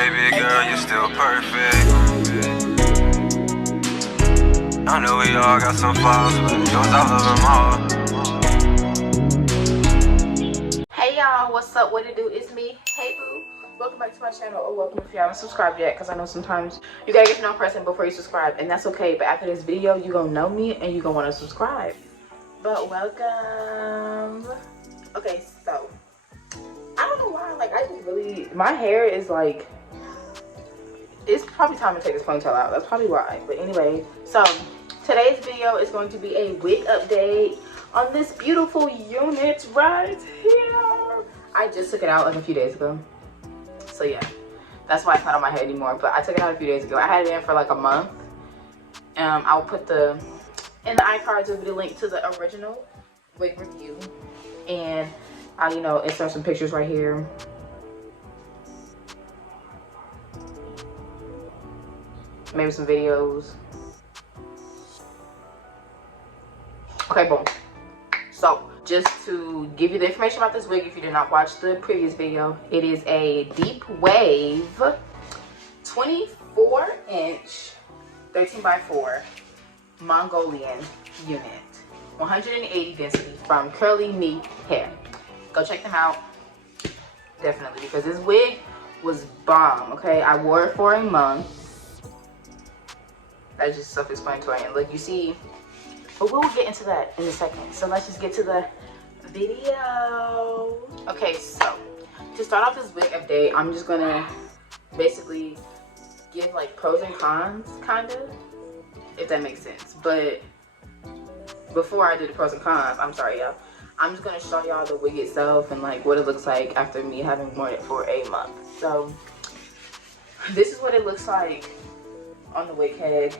baby girl, you're still perfect. I know we all got some flaws, but yours, I love them all. Hey y'all, what's up? What it do? It's me. Hey boo. Welcome back to my channel, or welcome if you haven't subscribed yet, because I know sometimes you gotta get to know a person before you subscribe, and that's okay. But after this video, you gonna know me and you gonna want to subscribe. But welcome. Okay, so I don't know why, like, I just really, my hair is like, it's probably time to take this ponytail out. That's probably why. But anyway, so today's video is going to be a wig update on this beautiful unit right here. I just took it out like a few days ago. So yeah, that's why it's not on my head anymore. But I took it out a few days ago. I had it in for like a month. I'll put in the iCards will be the link to the original wig review. And I'll, you know, insert some pictures right here. Maybe some videos. Okay, boom. So just to give you the information about this wig, if you did not watch the previous video, it is a Deep Wave 24-inch 13x4 Mongolian unit, 180 density from Curlyme hair. Go check them out, definitely, because this wig was bomb. Okay, I wore it for a month. That's just self-explanatory. And look, you see, but we'll get into that in a second. So let's just get to the video. Okay, so to start off this wig update, I'm just gonna basically give like pros and cons, kind of, if that makes sense. But before I do the pros and cons, I'm sorry, y'all, I'm just gonna show y'all the wig itself and like what it looks like after me having worn it for a month. So this is what it looks like on the wig head.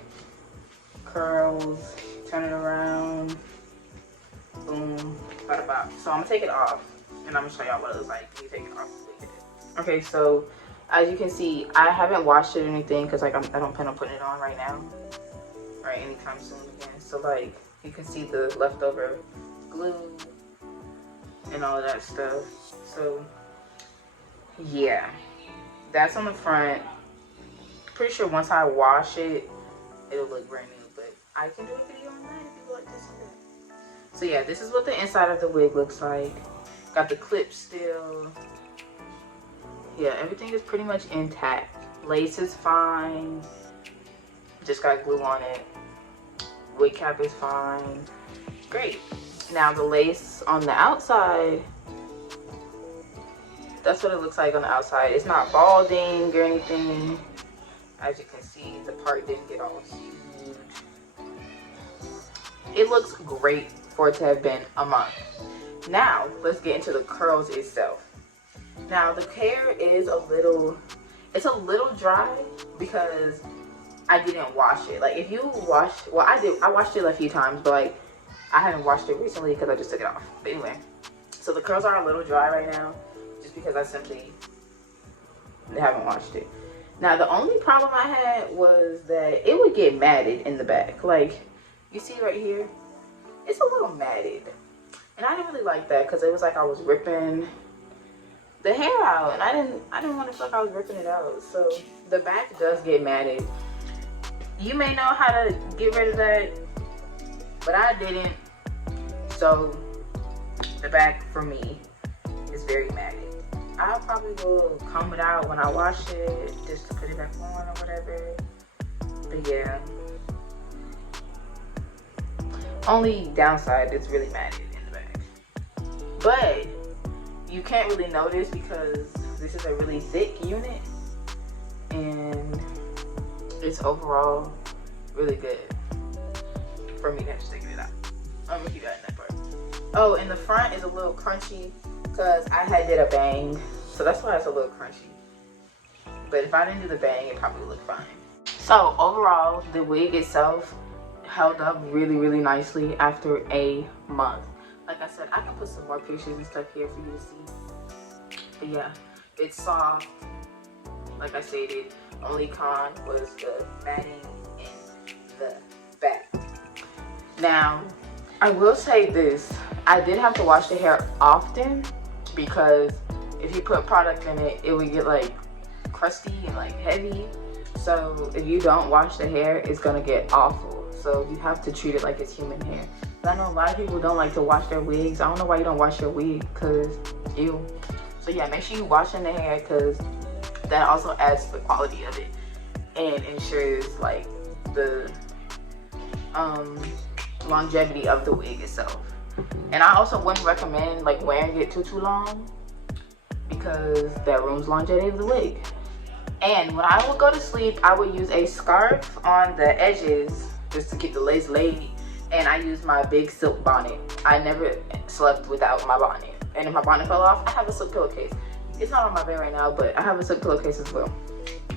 Curls, turn it around, boom, bada bop. So I'm gonna take it off and I'm gonna show y'all what it looks like when you take it off the wig head. Okay, so as you can see, I haven't washed it or anything because like I don't plan on putting it on right now, right, anytime soon again. So like you can see the leftover glue and all of that stuff. So yeah, that's on the front. Pretty sure once I wash it, it'll look brand new, but I can do a video on that if you would like to see that. So yeah, this is what the inside of the wig looks like. Got the clip still. Yeah, everything is pretty much intact. Lace is fine. Just got glue on it. Wig cap is fine. Great. Now the lace on the outside, that's what it looks like on the outside. It's not balding or anything. As you can see, the part didn't get all huge. It looks great for it to have been a month. Now, let's get into the curls itself. Now, the hair is it's a little dry because I didn't wash it. Like, if you washed, well, I washed it a few times, but like, I haven't washed it recently because I just took it off. But anyway, so the curls are a little dry right now just because I simply haven't washed it. Now, the only problem I had was that it would get matted in the back. Like, you see right here, it's a little matted. And I didn't really like that because it was like I was ripping the hair out. And I didn't want to feel like I was ripping it out. So, the back does get matted. You may know how to get rid of that, but I didn't. So, the back, for me, is very matted. I probably will comb it out when I wash it, just to put it back on or whatever. But yeah. Only downside, it's really matted in the back. But you can't really notice because this is a really thick unit. And it's overall really good for me to have taken it out. I'm gonna keep that in that part. Oh, and the front is a little crunchy because I had did a bang, so that's why it's a little crunchy. But if I didn't do the bang, it probably would look fine. So overall, the wig itself held up really, really nicely after a month. Like I said, I can put some more pictures and stuff here for you to see. But yeah, it's soft. Like I stated, only con was the matting in the back. Now, I will say this. I did have to wash the hair often because if you put product in it, it would get like crusty and like heavy. So if you don't wash the hair, it's gonna get awful. So you have to treat it like it's human hair. But I know a lot of people don't like to wash their wigs. I don't know why you don't wash your wig, cause ew. So yeah, make sure you wash in the hair, cause that also adds to the quality of it and ensures like the longevity of the wig itself. And I also wouldn't recommend like wearing it too long, because that ruins longevity of the wig. And when I would go to sleep, I would use a scarf on the edges just to keep the lace laid, and I use my big silk bonnet. I never slept without my bonnet, and if my bonnet fell off, I have a silk pillowcase. It's not on my bed right now, but I have a silk pillowcase as well.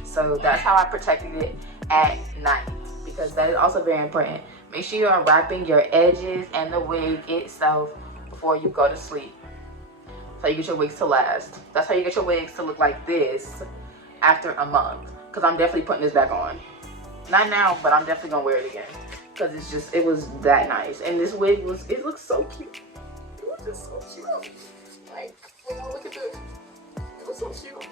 So that's how I protected it at night, because that is also very important. Make sure you are wrapping your edges and the wig itself before you go to sleep, so you get your wigs to last. That's how you get your wigs to look like this after a month, because I'm definitely putting this back on. Not now, but I'm definitely gonna wear it again, because it's just, it was that nice. And this wig was, it looks so cute. It was just so cute. Like, look at this. It was so cute.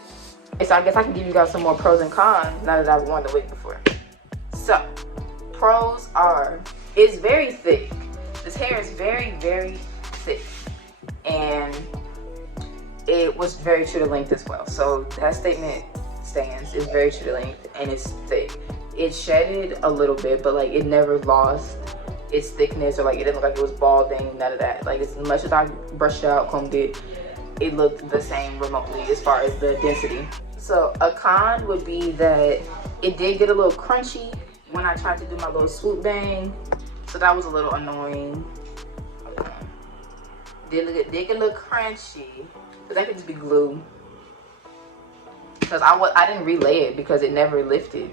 So I guess I can give you guys some more pros and cons now that I've worn the wig before. So, pros are, it's very thick. This hair is very, very thick. And it was very true to length as well. So that statement stands. It's very true to length and it's thick. It shedded a little bit, but like it never lost its thickness, or like it didn't look like it was balding, none of that. Like as much as I brushed it out, combed it, it looked the same remotely as far as the density. So a con would be that it did get a little crunchy when I tried to do my little swoop bang. So that was a little annoying. Did get a little crunchy, but that could just be glue. Because I didn't relay it because it never lifted.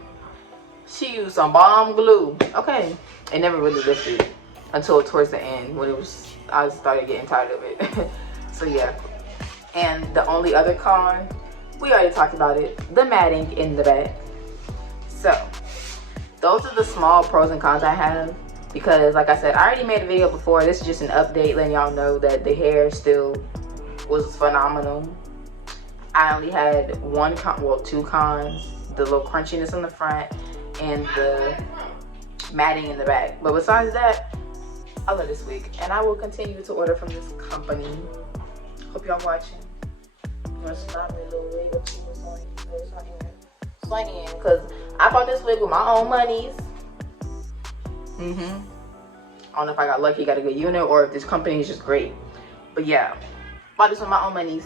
She used some bomb glue. Okay, it never really lifted until towards the end when I started getting tired of it. So yeah. And the only other con, we already talked about it, the matting in the back. So those are the small pros and cons I have, because like I said, I already made a video before. This is just an update letting y'all know that the hair still was phenomenal. I only had two cons, the little crunchiness in the front and the matting in the back. But besides that, I love this wig and I will continue to order from this company. Hope y'all watching. You want to stop me a little wig or two or something? Swing in, because I bought this wig with my own monies. I don't know if I got lucky, got a good unit, or if this company is just great. But yeah, bought this with my own monies.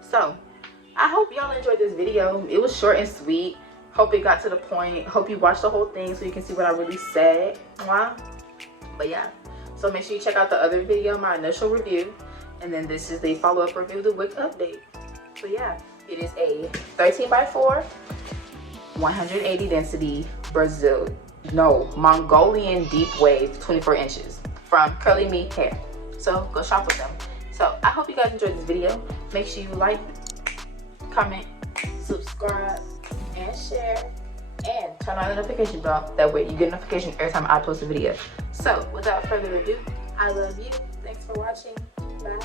So I hope y'all enjoyed this video. It was short and sweet. Hope it got to the point. Hope you watched the whole thing so you can see what I really said. Wow. But yeah, so make sure you check out the other video, my initial review, and then this is the follow-up review, the wig update. So yeah, it is a 13x4 180 density Mongolian Deep Wave 24 inches from Curlyme hair. So go shop with them. So I hope you guys enjoyed this video. Make sure you like, comment, subscribe, and share, and turn on the notification bell. That way you get notification every time I post a video. So without further ado, I love you. Thanks for watching. Bye.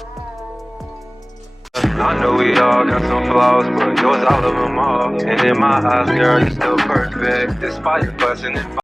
I know we all got some flaws, but yours out of them all. And in my eyes, girl, you're still perfect. Despite your busting and